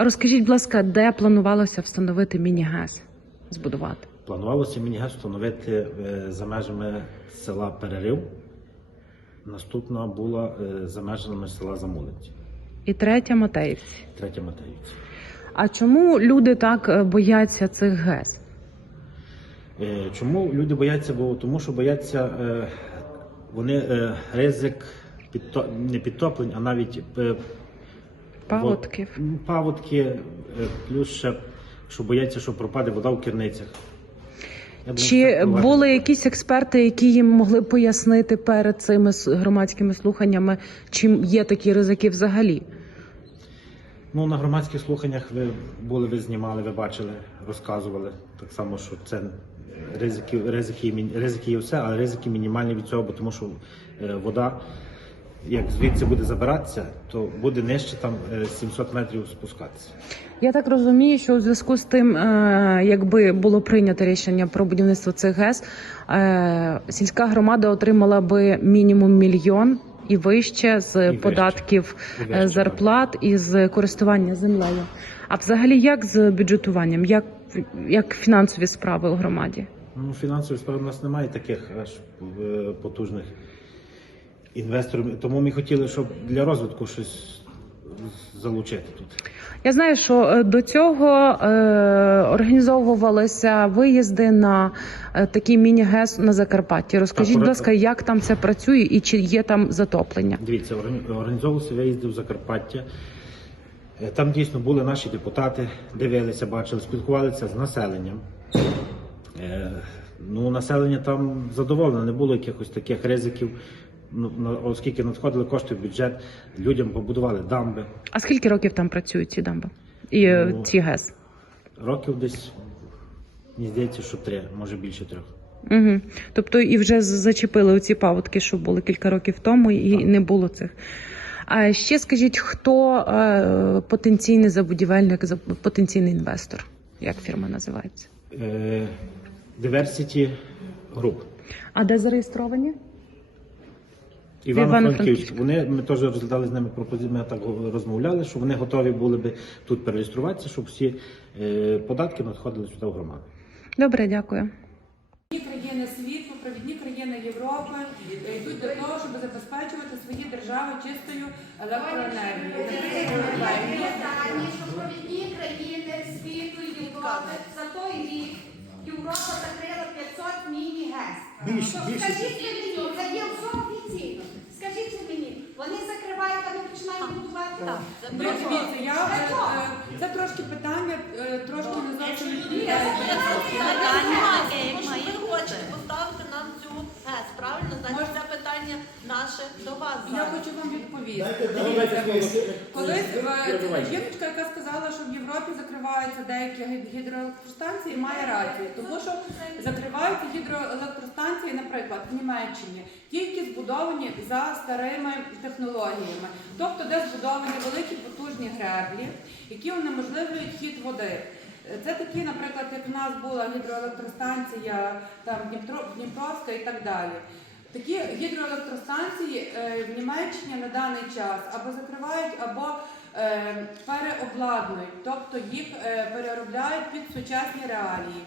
Розкажіть, будь ласка, де планувалося встановити міні-газ збудувати? Планувалося мінігаз встановити е, за межами села Перерив. Наступна була е, за межами села Замулиці, І третя Матеївці. третя Матеївці. А чому люди так е, бояться цих ГЕС? Чому люди бояться? Бо тому, що бояться вони ризик підто... не підтоплень, а навіть Паводків. вод- м, паводки, е, плюс ще що бояться, що пропаде вода в керницях. Думаю, Чи були якісь експерти, які їм могли пояснити перед цими громадськими слуханнями, чим є такі ризики взагалі? Ну, на громадських слуханнях ви були, ви знімали, ви бачили, розказували. Так само, що це ризики, ризики, ризики є все, але ризики мінімальні від цього, бо тому що е, вода, як звідси буде забиратися, то буде нижче там е, 700 метрів спускатися. Я так розумію, що у зв'язку з тим, е, якби було прийнято рішення про будівництво цих ГЕС, е, сільська громада отримала би мінімум мільйон і вище з податків І е, вище, зарплат і з користування землею. А взагалі, як з бюджетуванням, як, як фінансові справи у громаді? Ну, фінансові справи у нас немає таких аж е, потужних інвесторів. Тому ми хотіли, щоб для розвитку щось залучити тут. Я знаю, що е, до цього е, організовувалися виїзди на е, такий міні-гес на Закарпатті. Розкажіть, будь ласка, як там це працює і чи є там затоплення? Дивіться, органі- організовувався виїзди в Закарпаття. Е, Там дійсно були наші депутати, дивилися, бачили, спілкувалися з населенням. Е, Ну, населення там задоволене, не було якихось таких ризиків. Ну, оскільки надходили кошти в бюджет, людям побудували дамби. А скільки років там працюють ці дамби і е, Ну, ці ГЕС? Років десь, мені здається, що три, може більше трьох. Угу. Тобто і вже зачепили оці паводки, що були кілька років тому, і Так. не було цих. А ще скажіть, хто е, потенційний забудівельник, потенційний інвестор? Як фірма називається? Е, Diversity Group. А де зареєстровані? Івано-Франківськ. Вони ми теж розглядали з ними пропозиції. Ми так розмовляли, що вони готові були би тут перереєструватися, щоб всі е, податки надходили сюди в громаду. Добре, дякую. Провідні країни світу, провідні країни Європи е, йдуть до того, щоб забезпечувати свої держави чистою електроенергією. Провідні країни світу Європи за той рік Європа закрила 500 міні-гес. Більше, То більше. Скажіть мені, це є все офіційно. Скажіть ви мені, вони закривають, а ми починаємо будувати. Ну, дивіться, я е, е, це трошки питання, е, трошки не зовсім відповідає. Питання, якщо ви хочете поставити нам цю ГЕС, правильно, значить це питання наше до вас Я зараз. хочу вам відповісти. Дивіться, колись е, жіночка, яка сказала, що в Європі закриваються деякі гід- гідроелектростанції, має рацію, тому що закриваються гідроелектростанції, наприклад, в Німеччині, ті, які збудовані за старими технологіями, тобто де збудовані великі потужні греблі, які унеможливлюють хід води. Це такі, наприклад, як в нас була гідроелектростанція там Дніпро, Дніпровська і так далі. Такі гідроелектростанції е, в Німеччині на даний час або закривають, або е, переобладнують, тобто їх е, переробляють під сучасні реалії.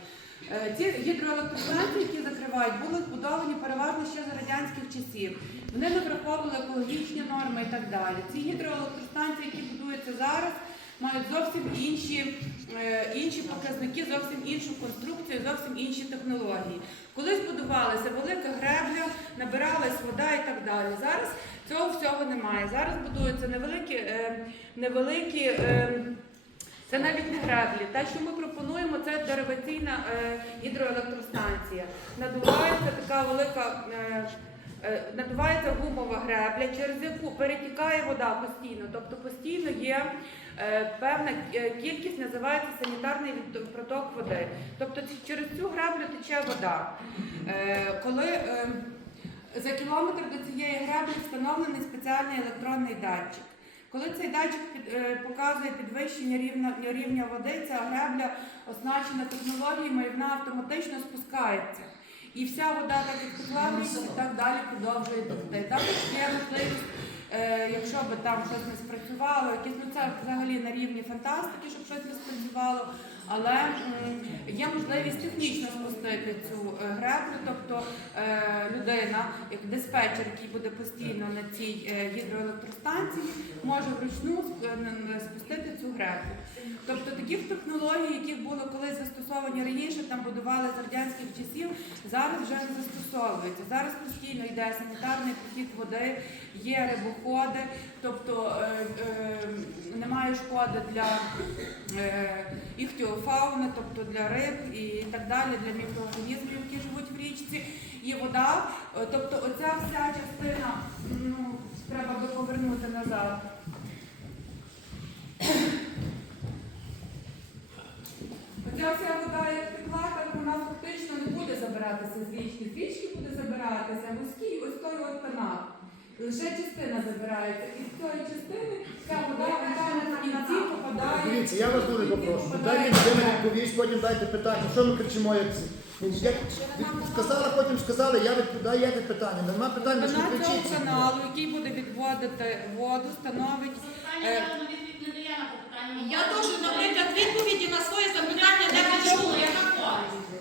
Е, ці гідроелектростанції, які закривають, були збудовані переважно ще за радянських часів. Вони не враховували екологічні норми і так далі. Ці гідроелектростанції, які будуються зараз, мають зовсім інші, е, інші показники, зовсім іншу конструкцію, зовсім інші технології. Коли збудувалася велика гребля, набиралась вода і так далі. Зараз цього всього немає. Зараз будуються невеликі, е, невеликі. Це навіть не греблі. Те, що ми пропонуємо, це дериваційна е, гідроелектростанція. Надувається така велика. Е, е, Надувається гумова гребля, через яку перетікає вода постійно, тобто постійно є певна кількість, називається санітарний проток води. Тобто через цю греблю тече вода. Коли за кілометр до цієї греблі встановлений спеціальний електронний датчик. Коли цей датчик під, е, показує підвищення рівня, рівня води, ця гребля оснащена технологіями і вона автоматично спускається. І вся вода так як текла і так далі продовжує текти. Також є можливість Е, якщо би там щось не спрацювало, якісь ну це взагалі на рівні фантастики, щоб щось не спрацювало. Але є можливість технічно спустити цю е, греблю, тобто е, людина, як диспетчер, який буде постійно на цій е, гідроелектростанції, може вручну спустити цю греблю. Тобто таких технологій, які були колись застосовані раніше, там будували з радянських часів, зараз вже не застосовуються. Зараз постійно йде санітарний потік води, є рибоходи, тобто е, е, немає шкоди для е, іхтіофауни, тобто для риб і так далі, для мікроорганізмів, які живуть в річці. І вода, е, тобто оця вся частина, ну, треба би повернути назад. Оця вся вода, як текла, так вона фактично не буде забиратися з річки. З річки буде забиратися вузький ось той от канал. Лише частина забирається. І з цієї частини вся вода яка на кінці попадає. Дивіться, я вас дуже попрошу. Дайте людина відповість, потім дайте питання. Що ми кричимо, як ці? Як сказала, потім сказали, я відповідаю, яке питання. Нема питань, ви що Вона цього кричіть. каналу, який буде відводити воду, становить. е, Я дуже, наприклад, відповіді на своє запитання не почула. Вам е, стали,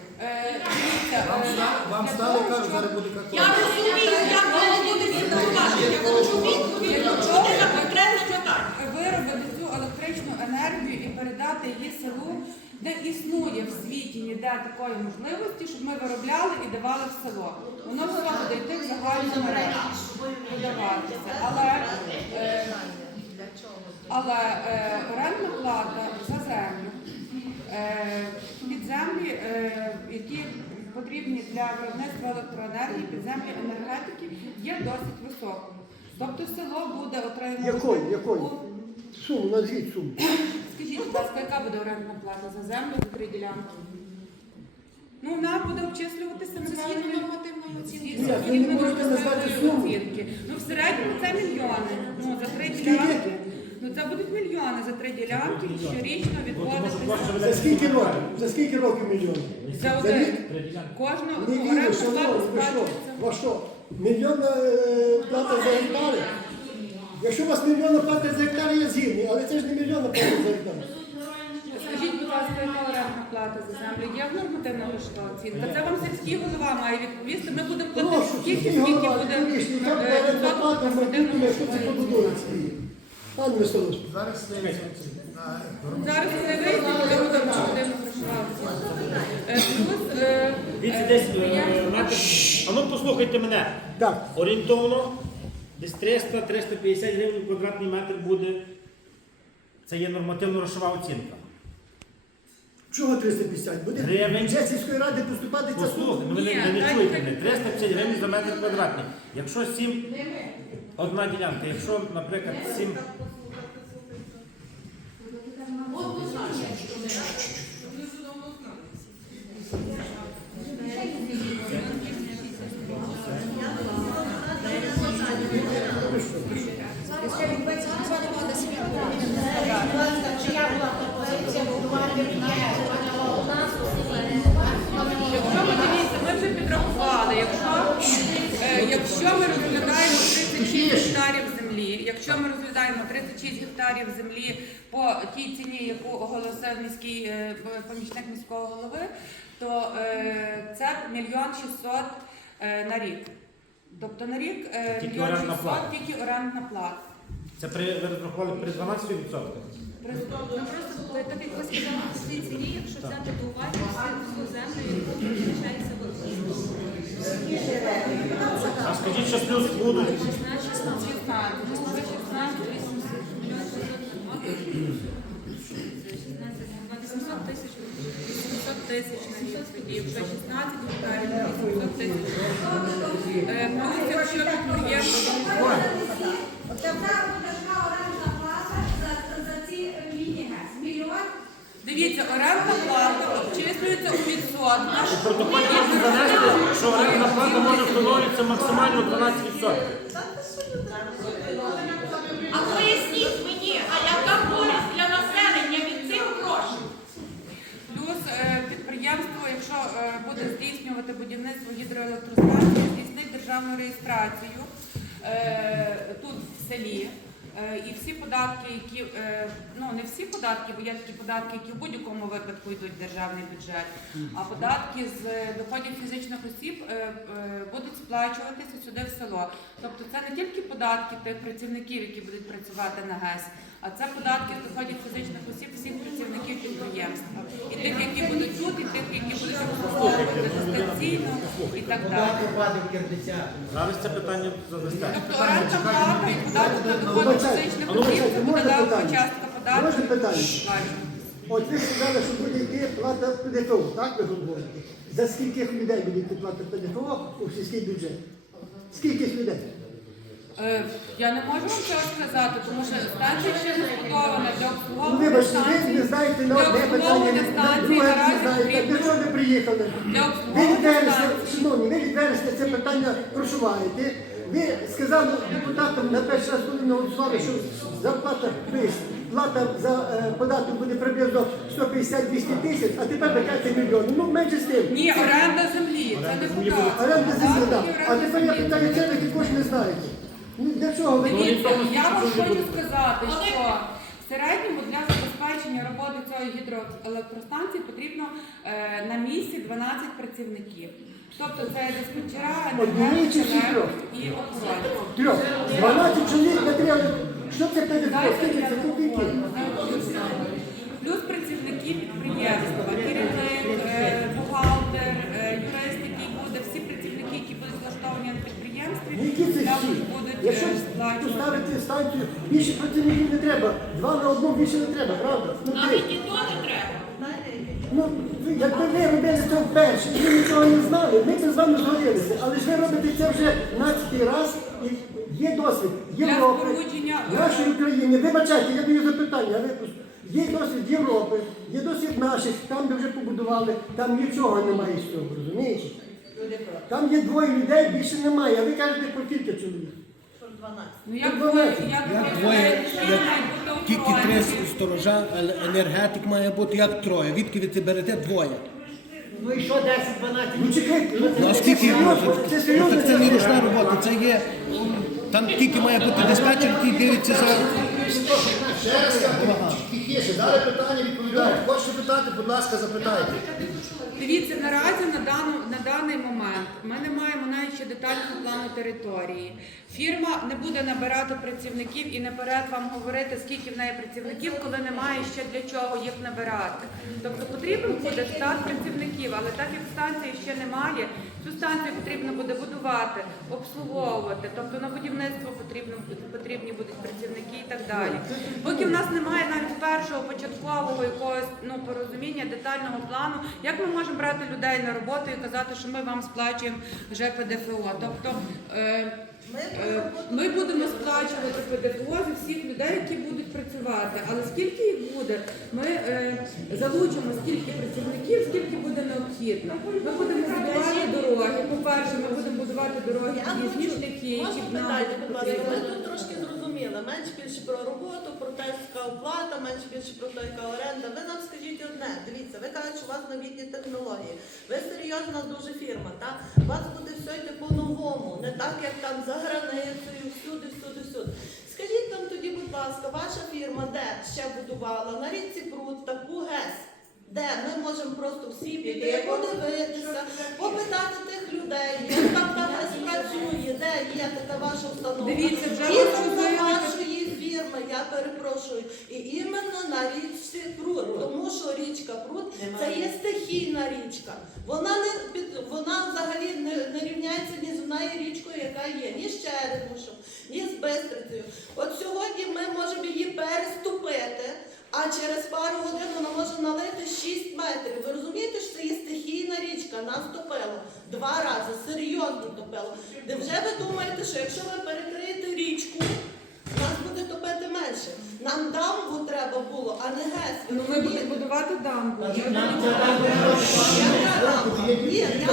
вам для стали, того, кажуть, зараз буде Я розумію, як воно буде відбуватися. Я хочу відповідь почути на конкретне питання. виробити цю електричну енергію і передати її селу, де існує в світі ніде такої можливості, щоб ми виробляли і давали в село. Воно все буде йти в загальну мережу, подаватися. Але, е, але е, орендна плата за землю, е, під е, які потрібні для виробництва електроенергії, підземлі енергетики, є досить високою. Тобто село буде отримувати... Якої? Якої? у- Суму, назвіть суму. Скажіть, будь ласка, яка буде орендна плата за землю за три ділянки? Ну, вона буде обчислюватися неправильно нормативної оцінки. Суму. Ну, в середньому це мільйони. Ну, за три ділянки. Ну, це будуть мільйони за три ділянки, щорічно відводитися. За скільки років? За скільки років мільйонів? За один. рік? Кожного Не ну, вірю, шановні, ви що? сплачується. Ви що? Мільйонна е, плата за гектари? Якщо у вас мільйонна плата за гектари, я згідний, але це ж не мільйонна плата за гектари. Скажіть, будь ласка, яка орендна плата за землю? Є в нормативна грошова оцінка? Це вам сільський голова має відповісти. Ми будемо платити Прошу, скільки, сільський скільки голова, буде там е, орендна плата, нормативної що це свої. Пане Веселович. Зараз Зараз не вийде, Дивіться, десь е, метр. А ну послухайте мене. Так, Орієнтовно десь 300-350 гривень квадратний метр буде. Це є нормативно-грошова оцінка. Чого 350? Буде Гривень. бюджет сільської ради поступати ця сума. Послухайте, ви не, ви не чуєте мене. 350 гривень за метр квадратний. Якщо 7, одна ділянка, якщо, наприклад, 7, Якщо розглядаємо 36 гектарів землі по тій ціні, яку оголосив міський е, помічник міського голови, то е, це мільйон 600 е, на рік. Тобто на рік мільйон 600 тільки орендна плата. це при, ви розрахували при 12%. При- Ну просто так як ви сказали по цій ціні, якщо взяти до уваги всю землю, яку визначається виробництво. А скажіть, що плюс будуть. 16, 16, 16, ну, вже 16, мільйон 800 тисяч. 800 тисяч на рік тоді, якщо 16 гектарів, то 800 тисяч. Е, Плюс, якщо Дивіться, орендна плата обчислюється у відсотках. Протоколі можна занести, що орендна плата може встановлюватися максимально 12%. А поясніть мені, а яка користь для населення від цих грошей? Плюс е, підприємство, якщо е, буде здійснювати будівництво гідроелектростанції, здійснить державну реєстрацію. Е, Тут в селі. Е, І всі податки, які е, ну не всі податки, бо є такі податки, які в будь-якому випадку йдуть в державний бюджет. А податки з доходів фізичних осіб е, е, будуть сплачуватися сюди в село. Тобто це не тільки податки тих працівників, які будуть працювати на ГЕС, а це податки з доходів фізичних осіб всіх працівників підприємства. І тих, які будуть тут, і тих, які будуть обслуговувати дистанційно і так далі. Зараз це питання задасте. Тобто орендна плата і податок на доходи фізичних осіб це буде левова частка податків. Питання? От ви сказали, що буде йти плата ПДФО, так ви говорите? За скільки людей буде йти плата ПДФО у сільський бюджет? Скільки людей? Е, Я не можу вам цього сказати, тому що станція ще не збудована для Ну, обслуговування вибачте, ви станції. не знаєте на Для одне питання, обслуговування на станції друге не наразі знаєте. Для потрібно чого ви приїхали? для Ви від обслуговування вересня, станції. шановні, ви від вересня це питання прошуваєте. Ви сказали депутатам на перший раз, коли ми голосували, що зарплата плата за е, податок буде приблизно 150-200 тисяч, а тепер ви кажете мільйони. Ну, менше з тим. Ні, оренда землі, це не податок. Оренда землі, так. Податки, А тепер я питаю це, ви також не знаєте. Ну, для чого ви Дивіться, я вам хочу сказати, що в середньому для забезпечення роботи цієї гідроелектростанції потрібно е, на місці 12 працівників. Тобто це диспетчера, Однієї чи енергетики трьох? і охоронці. Трьох. 12 чоловік не треба. Що це? Скільки це копійки? Плюс працівники підприємства, керівник, поставити станцію, більше працівників не треба. Два на одну більше не треба, правда? Ну, три. Ну, ви- якби ви робили це вперше, і ви нічого не знали, ми б з вами згорілися. Але ж ви робите це вже 12 раз і є досвід Європи, спорудження, нашої України. Вибачайте, я даю запитання, а ви Є досвід Європи, є досвід наших, там де вже побудували, там нічого немає з цього, розумієте? Там є двоє людей, більше немає, а ви кажете про кілька чоловік. Ну як двоє, як двоє, як тільки три сторожа, енергетик має бути як троє. Відки ви це берете двоє. Ну і що 10-12? Ну чекайте, ну, Ну а це скільки це Ну, серйозно. так це не ручна робота, це є. Там тільки має бути диспетчер, який дивиться за. Ще раз кажу, тихіше, дали питання, відповідають. Хочете питати, будь ласка, запитайте. Дивіться, наразі на, дану, на даний момент ми не маємо навіть ще детального плану території. Фірма не буде набирати працівників і наперед вам говорити, скільки в неї працівників, коли немає ще для чого їх набирати. Тобто потрібен буде штат працівників, але так як станції ще немає, цю станцію потрібно буде будувати, обслуговувати. Тобто на будівництво потрібно потрібні будуть працівники і так далі. Поки в нас немає навіть першого початкового якогось ну порозуміння детального плану, як ми можемо брати людей на роботу і казати, що ми вам сплачуємо вже ПДФО. Тобто е, ми будемо сплачувати ПДФО зі всіх людей, які будуть працювати. Але скільки їх буде, ми е, залучимо стільки працівників, скільки буде необхідно. Ми будемо будувати дороги. По-перше, ми будемо будувати дороги хочу, шляхи, можна які нам будь ласка, ми тут трошки зрозуміли, менш більше про роботу, про те, яка оплата, менш більше про те, яка оренда. Ви нам скажіть одне, дивіться, ви кажете, що у вас новітні технології. Ви серйозна дуже фірма, так? У вас буде по-новому, не так, як там за границею, всюди, всюди, всюди. Скажіть нам тоді, будь ласка, ваша фірма де ще будувала на річці Пруд таку ГЕС? Де ми можемо просто всі піти, подивитися, попитати тих людей, як там та ГЕС працює, де є така ваша установа. Дивіться, вже Іменно фірми, я перепрошую, і іменно на річці Пруд, тому що річка Пруд це є стихійна річка. Вона не вона взагалі не, не рівняється ні з однією річкою, яка є, ні з Черемушем, ні з Бистрицею. От сьогодні ми можемо її переступити. А через пару годин вона може налити 6 метрів. Ви розумієте, що це є стихійна річка, нас топило два рази, серйозно топило. Де вже ви думаєте, що якщо ви перекриєте річку, топити. Нам дамбу треба було, а не ГЕС. Ну ми будемо будувати дамбу. Ні, я.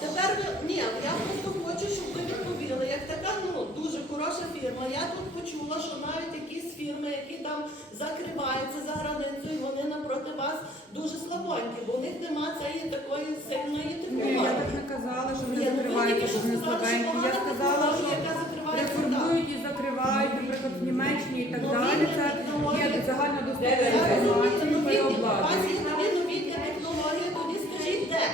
Тепер ви ні, я просто хочу, щоб ви відповіли. Як така ну дуже хороша фірма. Я тут почула, що навіть якісь фірми, які там закриваються за границею, вони напроти вас дуже слабонькі, бо у них нема цієї такої сильної Ні, технології. я так не казала, що вони ну закриваються, що вони слабенькі. Я сказала, що реформують і закривають, наприклад, в Німеччині і так далі. Це є загально доступна інформація, переобладнання. Нові нові технології, тоді скажіть де?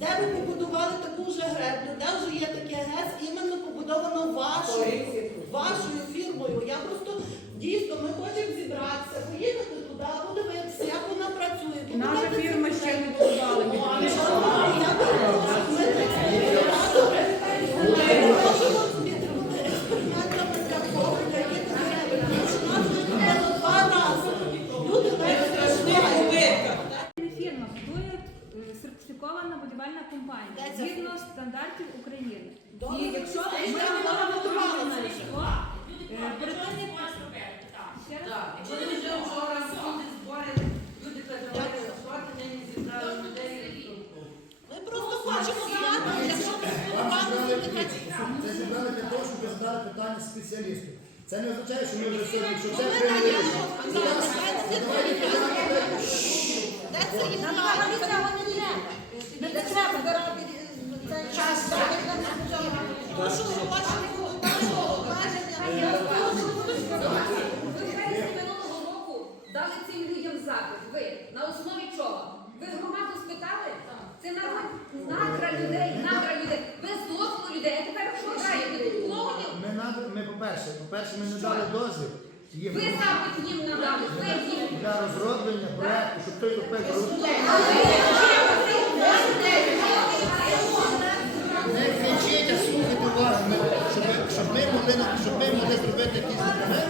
Де ви побудували таку вже греблю? Де вже є таке ГЕС, іменно побудовано вашою, вашою фірмою. Я просто дійсно ми хочемо зібратися, поїхати туди, подивитися, як вона працює. Наша фірма ще не будувала. Ну, а ми що робимо? Я перепрошую, ми добре. Ми можемо підтримати експериментами картоплення, які дерева. Більше нас виконано два рази. Люди навіть страждають. Фірма будує е, сертифікована будівельна компанія Де ця згідно стандартів України. Добре, І якщо ми ж говоримо вона про будувала це будівництво, е, перед тим, як- Ще раз? Ми просто хочемо знати, якщо ми спілкувалися, нехай Це зібрали для того, щоб ви задали питання спеціалісту. Це не означає, що ми вже сьогодні, що це ми прийняли даємо. рішення. А зараз хай не відповідає. Де це є Не треба збирати час. Прошу вашого уваження. Ви березні минулого року дали цим людям запит. Ви на основі чого? Ви громаду спитали? Це народ надра людей, надра людей, без дозволу людей. А тепер що граєте? Тут клоунів? Ми, над- ми, по-перше, по-перше, ми не дали дозвіл. Є Ви запит їм надали. Ви їм. для розроблення проекту, щоб той купив Не кричіть, а слухайте уважно, щоб, щоб, ми могли, на- щоб ми могли зробити якийсь документ,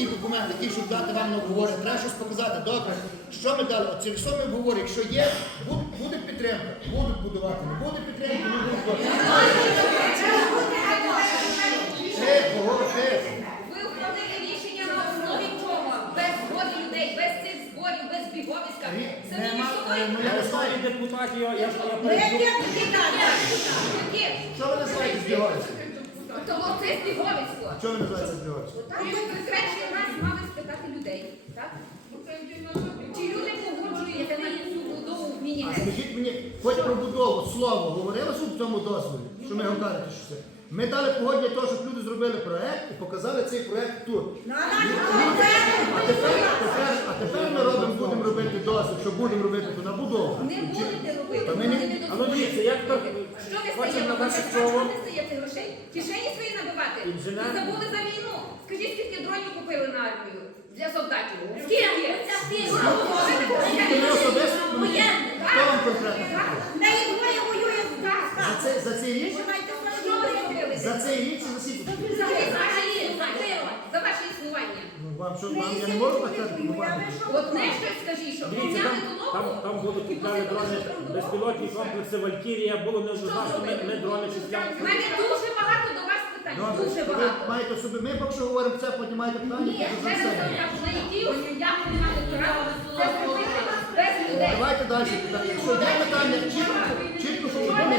який документ, який, щоб дати вам на обговорення, треба щось показати. Добре, що ми дали? Через що ми говоримо? Якщо є, буде, підтримка, будуть будувати, не буде підтримки, не будуть будувати. Тихо, го, тихо. Ви ухвалили рішення на основі чого? Без згоди людей, без цих зборів, без біговиська. Це не я не знаю, депутатів, я, я, Які? що ви називаєте збігаюся? Тому це збіговисько. Що ви називаєте збігаюся? Ви краще нас мали спитати людей, так? Чи люди погоджуються на цю будову в А скажіть мені, хоч про будову, слово говорилося в цьому дозволі, що ми говорите, що це. Ми дали погодні того, щоб люди зробили проект і показали цей проект тут. А тепер, тепер, а тепер ми робимо, будемо робити дозвіл, що будемо робити то на будову. Не будете робити, ми вони не- не А ну дивіться, як так Що ви хочемо стаєте? на що. Ви грошей? Кишені свої набивати? Інженер. Ви забули за війну? Скажіть, скільки дронів купили на армію? Для солдатів? Скільки? Ну, хто вам конкретно? Неї двоє воює в нас. За цей, за цей рік? Що ви робили? За цей рік за скільки? За за ваше існування. Ну, вам що, вам я не можу так сказати? От не щось скажіть, що Дивіться, там, помняли там, толоку. там були купляли дрони, безпілотні комплекси Валькірія, було неоднозначно, ми, ми дрони У числяли. мене дуже багато до вас питань. Добре, Дуже ви багато. маєте собі, ми поки що говоримо це, потім маєте питання, Ні, ще за на які я не маю права це зробити без людей. Давайте далі питання. Якщо є питання, чітко, чітко, що ви Ми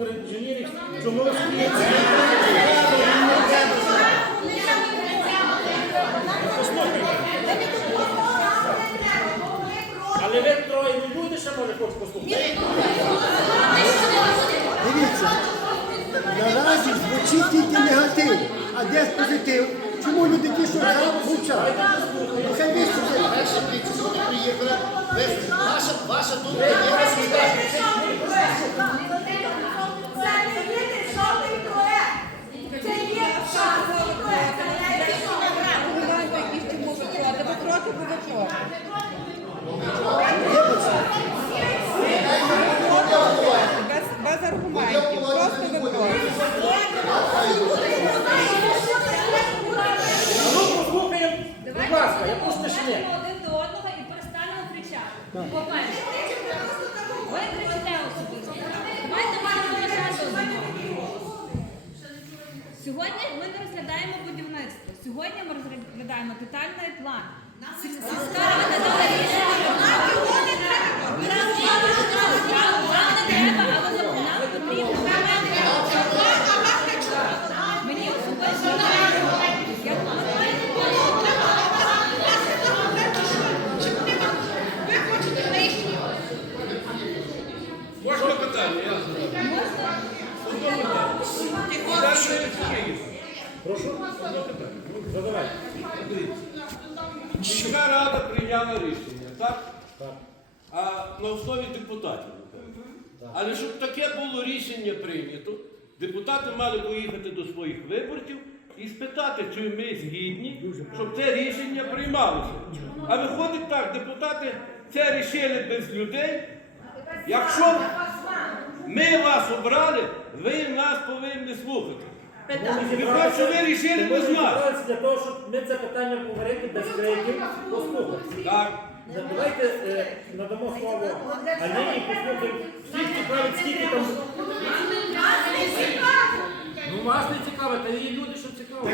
того Укрінженірів Чомовській. Але ви троє не будете ще може хоч послухати? Дивіться, наразі звучить тільки негатив, а де позитив? Чому люди ті, що зараз мовчали? Нехай виступить. Перше, приїхали. Ваша, думка є. Без, аргументів. Просто ви проти. Ну послухаємо, будь ласка, якусь тишини. Давайте один до одного і перестанемо кричати. По-перше, ви кричите особисто. Давайте маємо. Сьогодні ми не розглядаємо будівництво. Сьогодні ми розглядаємо детальний план. Дала рішення. Нам не треба, але нам потрібно. Прошу? Задавайте. Міська рада прийняла рішення, так? Так. А на основі депутатів. Так. Але щоб таке було рішення прийнято, депутати мали поїхати до своїх виборців і спитати, чи ми згідні, щоб це рішення приймалося. А виходить так, депутати це рішили без людей. Якщо ми вас обрали, ви нас повинні слухати. Виходить, що ви рішили без нас. Для того, щоб ми це питання поговорити без криків, послухати. Так. Давайте е, надамо слово Аліні, послухаємо. Всіх цікавить, скільки там. Ну вас не цікаво, та є люди, що цікаво.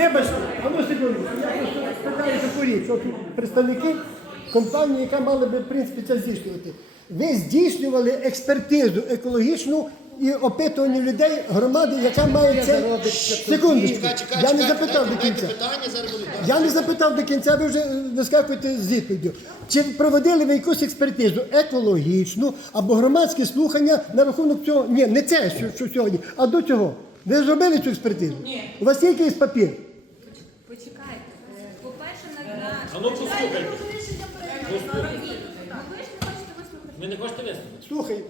Вибачте, а ну секунду, я просто спитаю таку річ. От представники компанії, яка мала би в принципі це здійснювати. Ви здійснювали експертизу екологічну і опитування людей громади, яка має це. Секундочку, чекай, я не запитав до кінця. питання, зараз буде. Я не запитав до кінця, ви вже е, вискакуєте з відповіддю. Чи проводили ви якусь експертизу екологічну або громадські слухання на рахунок цього? Ні, не це, що, що сьогодні, а до цього. Ви зробили цю експертизу? Ні. У вас є якийсь папір? Почекайте. Е, По-перше, на на- А ну послухайте. Ну, ви ж не хочете вислухати. Ви не хочете вислухати? Слухай,